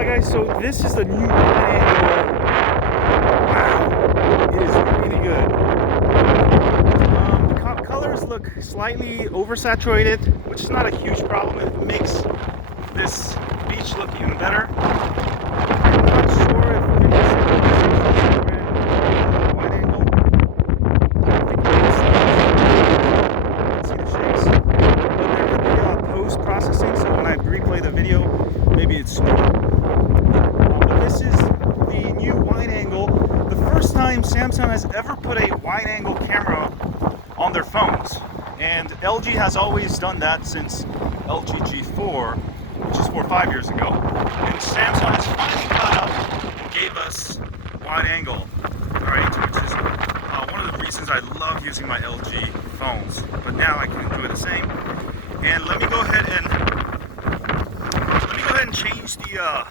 Hi guys, so this is the new wide-angle. Wow, it is really good. The colors look slightly oversaturated, which is not a huge problem. It makes this beach look even better. I'm not sure if it is wide angle. I think it's see the shakes. But there could be post-processing, so when I replay the video, maybe it's slower. But this is the new wide angle. The first time Samsung has ever put a wide angle camera on their phones. And LG has always done that since LG G4, which is 4 or 5 years ago. And Samsung has finally caught up and gave us wide angle, alright, which is one of the reasons I love using my LG phones. But now I can do it the same. And let me go ahead and change the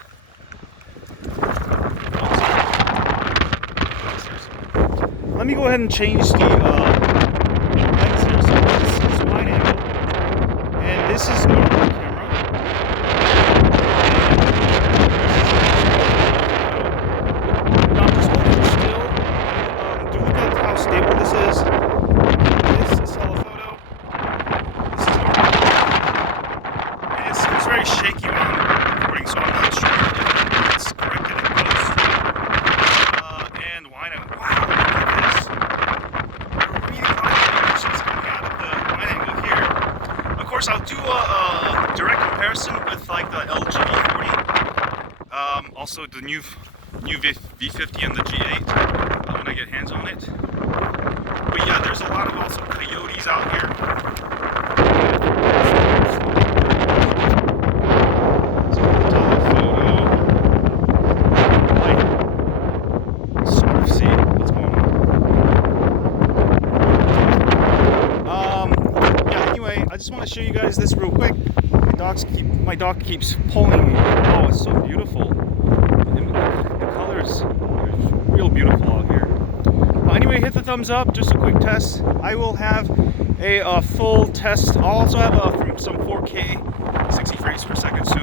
let me go ahead and change the lens here. So this is wide angle, and this is normal camera. Now I'm just holding it still. Do look at how stable this is. This is telephoto. This is normal, and it seems very shaky when I'm recording, so I'm not sure if it's corrected in post. And wide angle. Wow. I'll do a direct comparison with like the LG V40, also the new V50 and the G8 when I get hands on it. But yeah, there's a lot of also coyotes out here. So the telephoto, like sort of see what's going on. Yeah. Anyway, I just want to show you guys this real quick. My dog keeps pulling me. Oh, it's so beautiful. The colors are real beautiful out here. Anyway, hit the thumbs up. Just a quick test. I will have a full test. I'll also have some 4K 60 frames per second soon.